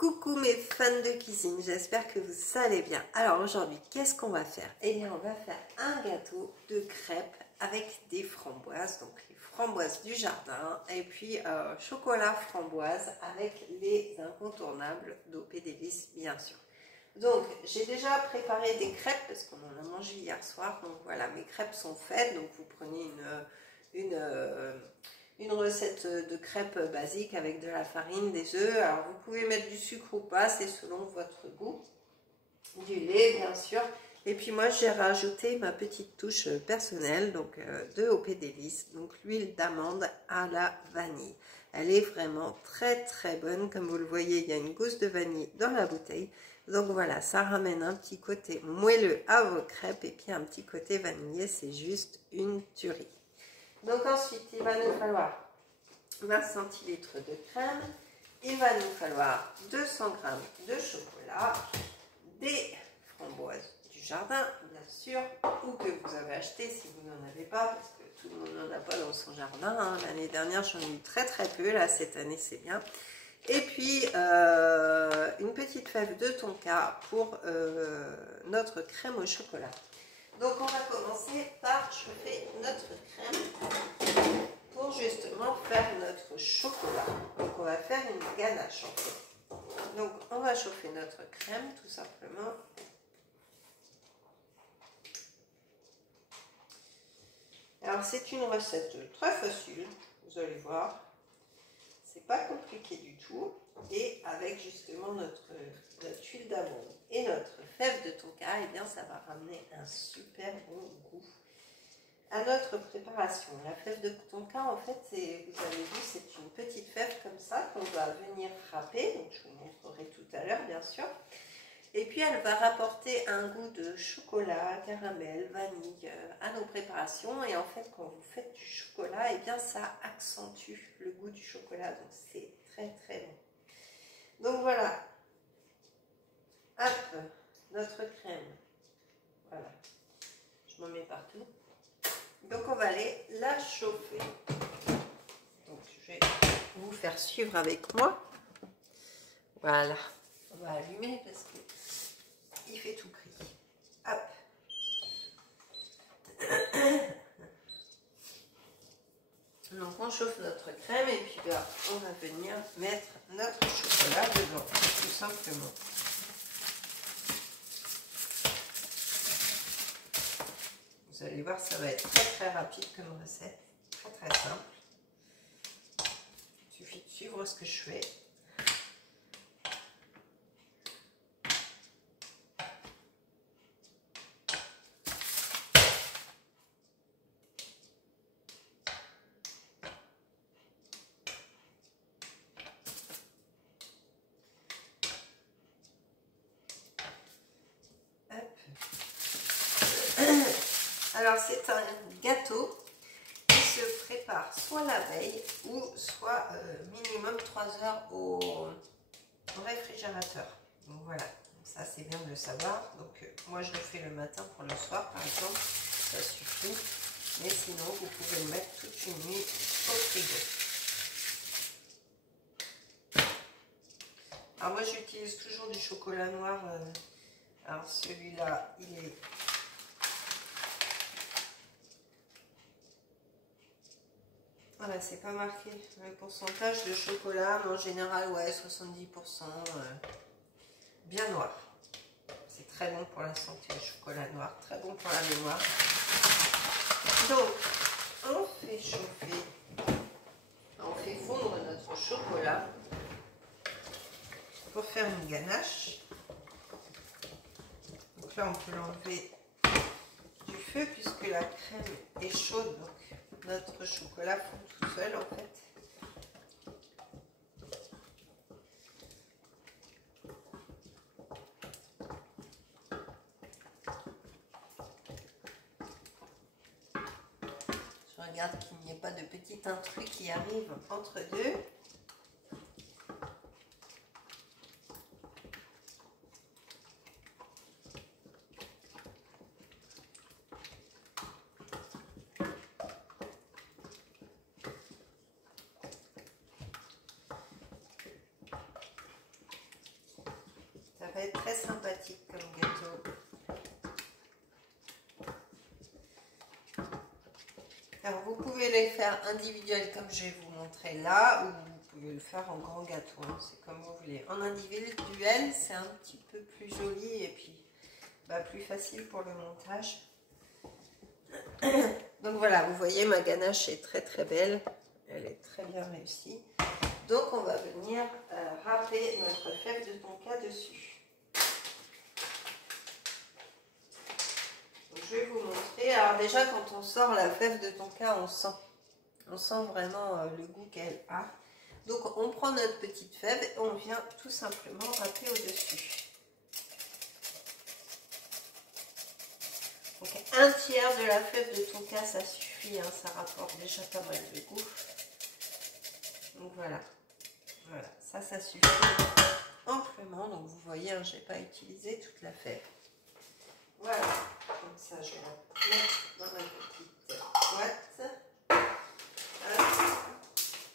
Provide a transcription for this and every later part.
Coucou mes fans de cuisine, j'espère que vous allez bien. Alors aujourd'hui, qu'est-ce qu'on va faire? Eh bien, on va faire un gâteau de crêpes avec des framboises, donc les framboises du jardin, et puis chocolat framboise avec les incontournables d'OP Délices, bien sûr. Donc, j'ai déjà préparé des crêpes parce qu'on en a mangé hier soir. Donc voilà, mes crêpes sont faites. Donc vous prenez une recette de crêpes basique avec de la farine, des œufs. Alors vous pouvez mettre du sucre ou pas, c'est selon votre goût. Du lait bien sûr. Et puis moi j'ai rajouté ma petite touche personnelle, donc de OP Délices, donc l'huile d'amande à la vanille. Elle est vraiment très très bonne, comme vous le voyez, il y a une gousse de vanille dans la bouteille. Donc voilà, ça ramène un petit côté moelleux à vos crêpes et puis un petit côté vanillé, c'est juste une tuerie. Donc ensuite, il va nous falloir 20 centilitres de crème, il va nous falloir 200 g de chocolat, des framboises du jardin, bien sûr, ou que vous avez acheté si vous n'en avez pas, parce que tout le monde n'en a pas dans son jardin. Hein. L'année dernière, j'en ai eu très très peu, là cette année c'est bien. Et puis une petite fève de tonka pour notre crème au chocolat. Donc on va commencer par chauffer notre crème pour justement faire notre chocolat. Donc on va faire une ganache en fait. Donc on va chauffer notre crème tout simplement. Alors c'est une recette très facile, vous allez voir. C'est pas compliqué du tout, et avec justement notre huile d'amande et notre fève de tonka, et eh bien ça va ramener un super bon goût à notre préparation. La fève de tonka, en fait, vous avez vu, c'est une petite fève comme ça qu'on va venir râper, donc je vous montrerai tout à l'heure bien sûr. Et puis elle va rapporter un goût de chocolat, caramel, vanille à nos préparations. Et en fait, quand vous faites du chocolat, et bien ça accentue le goût du chocolat. Donc c'est très très bon. Donc voilà. Hop, notre crème. Voilà. Je m'en mets partout. Donc on va aller la chauffer. Donc je vais vous faire suivre avec moi. Voilà. On va allumer parce que il fait tout gris. Hop. Donc on chauffe notre crème et puis là, on va venir mettre notre chocolat dedans, tout simplement. Vous allez voir, ça va être très très rapide comme recette, très très simple. Il suffit de suivre ce que je fais. Alors c'est un gâteau qui se prépare soit la veille ou soit minimum 3 heures au réfrigérateur. Donc voilà, ça c'est bien de le savoir. Donc moi je le fais le matin pour le soir par exemple, ça suffit. Mais sinon vous pouvez le mettre toute une nuit au frigo. Alors moi j'utilise toujours du chocolat noir. Alors celui-là il est... Voilà, c'est pas marqué le pourcentage de chocolat, mais en général, ouais, 70%, bien noir. C'est très bon pour la santé, le chocolat noir, très bon pour la mémoire. Donc, on fait chauffer, on fait fondre notre chocolat pour faire une ganache. Donc là, on peut l'enlever du feu puisque la crème est chaude, donc notre chocolat fond tout seul en fait. Je regarde qu'il n'y ait pas de petit intrus qui arrive entre deux. va être très sympathique comme gâteau. Alors vous pouvez les faire individuels comme je vais vous montrer là, ou vous pouvez le faire en grand gâteau, hein, c'est comme vous voulez. En individuel, c'est un petit peu plus joli et puis plus facile pour le montage. Donc voilà, vous voyez, ma ganache est très très belle, elle est très bien réussie. Donc on va venir râper notre fève de tonka dessus. Donc, je vais vous montrer. Alors déjà, quand on sort la fève de tonka, on sent vraiment le goût qu'elle a. Donc on prend notre petite fève et on vient tout simplement râper au-dessus. Donc un tiers de la fève de tonka, ça suffit, hein, ça rapporte déjà pas mal de goût. Donc voilà, ça suffit amplement. Donc vous voyez, hein, je n'ai pas utilisé toute la fève. Voilà, comme ça je vais la mettre dans ma petite boîte.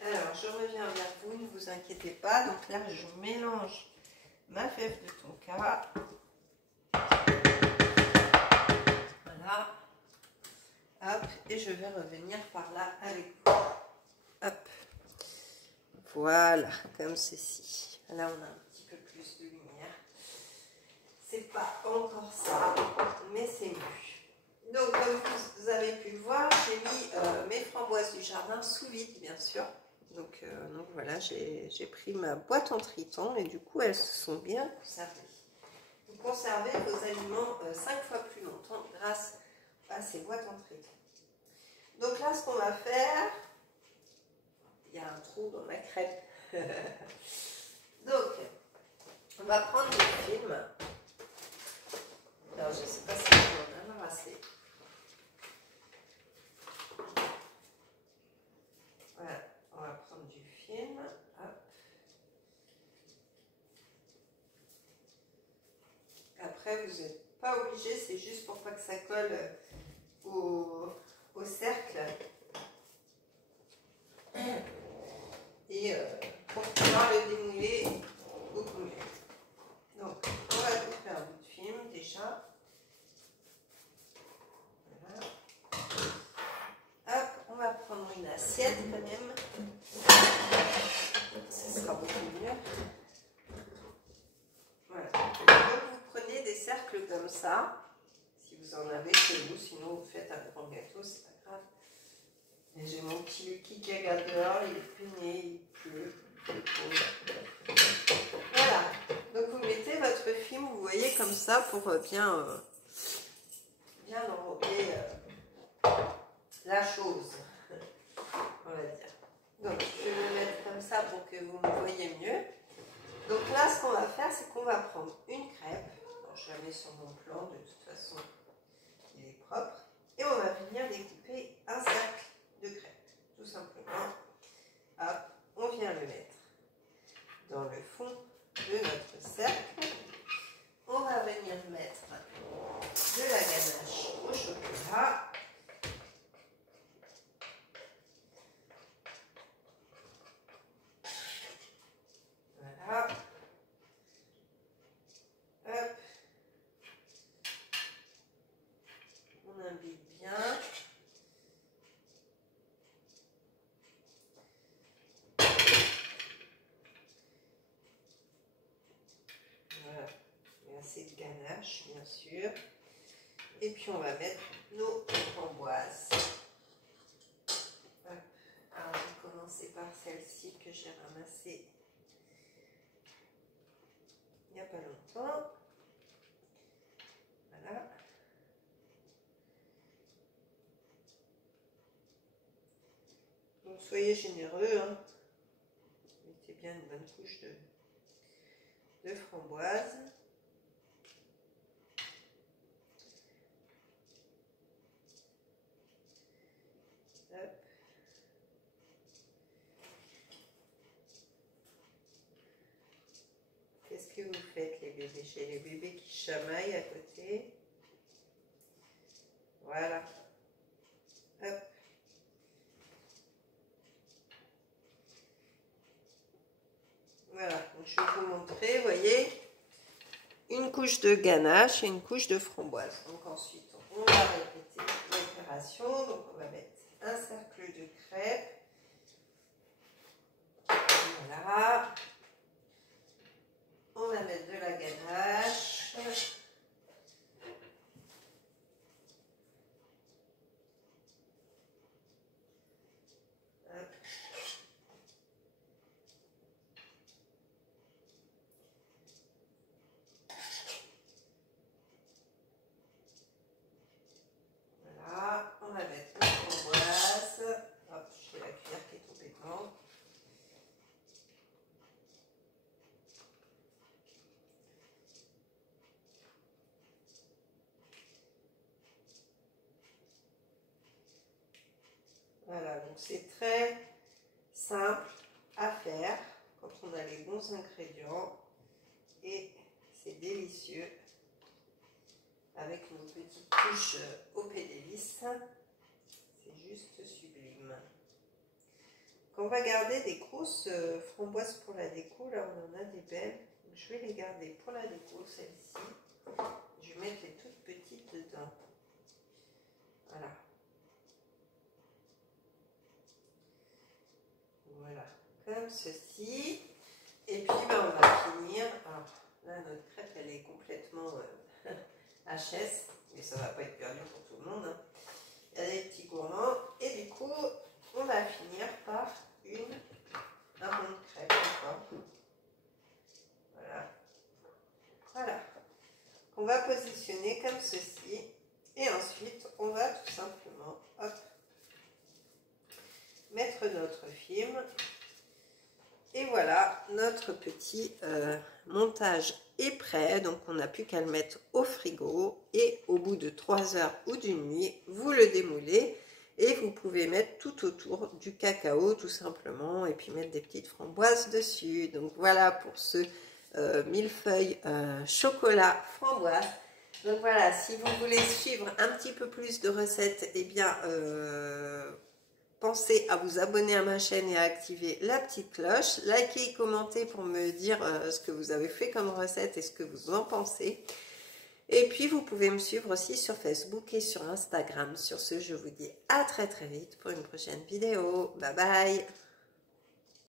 Alors je reviens vers vous, ne vous inquiétez pas. Donc là je mélange ma fève de tonka. Voilà. Hop, et je vais revenir par là avec vous. Hop. Voilà, comme ceci. Là, on a un petit peu plus de lumière. C'est pas encore ça, mais c'est mieux. Donc, comme vous avez pu le voir, j'ai mis mes framboises du jardin sous vide, bien sûr. Donc voilà, j'ai pris ma boîte en triton et du coup, elles se sont bien conservées. Vous conservez vos aliments 5 fois plus longtemps grâce à ces boîtes en triton. Donc là, ce qu'on va faire, il y a un trou dans ma crêpe. Donc, on va prendre le film. Alors, je ne sais pas si je vais en avoir assez. Voilà, on va prendre du film. Hop. Après, vous n'êtes pas obligé, c'est juste pour pas que ça colle au cercle. Et pour pouvoir le démouler beaucoup mieux. Donc, on va couper un bout de film déjà. Voilà. Hop, on va prendre une assiette quand même. Ce sera beaucoup mieux. Voilà. Donc, vous prenez des cercles comme ça. Si vous en avez chez vous, sinon vous faites un grand gâteau, c'est pas grave. Et j'ai mon petit Lucky qui regarde dehors, il est peiné, il pleut. Voilà, donc vous mettez votre film, vous voyez, comme ça pour bien enrober la chose, on va dire. Donc je vais le mettre comme ça pour que vous me voyez mieux. Donc là, ce qu'on va faire, c'est qu'on va prendre une crêpe. Alors, je la mets sur mon plan, de toute façon, il est propre. Et on va venir découper un cercle de crêpe, tout simplement. Hop, on vient le mettre dans le fond de notre cercle. On va venir mettre de la ganache au chocolat. Voilà. Hop. On imbibe bien. Voilà. Et assez de ganache, bien sûr. Et puis on va mettre nos framboises. Hop. Alors je vais commencer par celle-ci que j'ai ramassée il n'y a pas longtemps. Voilà. Donc soyez généreux, hein. Mettez bien une bonne couche de framboise. Hop. Qu'est-ce que vous faites les bébés? J'ai les bébés qui chamaillent à côté. Voilà. Hop. Voilà, donc je vais vous montrer, vous voyez, couche de ganache et une couche de framboise. Donc ensuite, on va répéter l'opération. Donc on va mettre un cercle de crêpes. Voilà. On va mettre de la ganache. Voilà, on va mettre la framboise. Hop, j'ai la cuillère qui est tombée dedans. Voilà, donc c'est très simple à faire quand on a les bons ingrédients et c'est délicieux avec nos petites touches au pédélis. C'est juste sublime. On va garder des grosses framboises pour la déco. Là, on en a des belles. Donc, je vais les garder pour la déco, celles-ci. Je vais mettre les toutes petites dedans. Voilà. Voilà, comme ceci. Et puis, ben, on va finir. Alors, là, notre crêpe, elle est complètement HS. Mais ça ne va pas être perdu pour tout le monde. Hein. Il y a des petits gourmands. Et du coup, on va finir par un rond de crêpe encore. Voilà. Voilà. On va positionner comme ceci. Et ensuite, on va tout simplement hop, mettre notre film. Et voilà, notre petit montage est prêt. Donc, on n'a plus qu'à le mettre au frigo. Et au bout de 3 heures ou d'une nuit, vous le démoulez. Et vous pouvez mettre tout autour du cacao, tout simplement. Et puis mettre des petites framboises dessus. Donc, voilà pour ce millefeuille chocolat framboise. Donc, voilà, si vous voulez suivre un petit peu plus de recettes, eh bien... pensez à vous abonner à ma chaîne et à activer la petite cloche. Likez et commentez pour me dire ce que vous avez fait comme recette et ce que vous en pensez. Et puis, vous pouvez me suivre aussi sur Facebook et sur Instagram. Sur ce, je vous dis à très très vite pour une prochaine vidéo. Bye bye!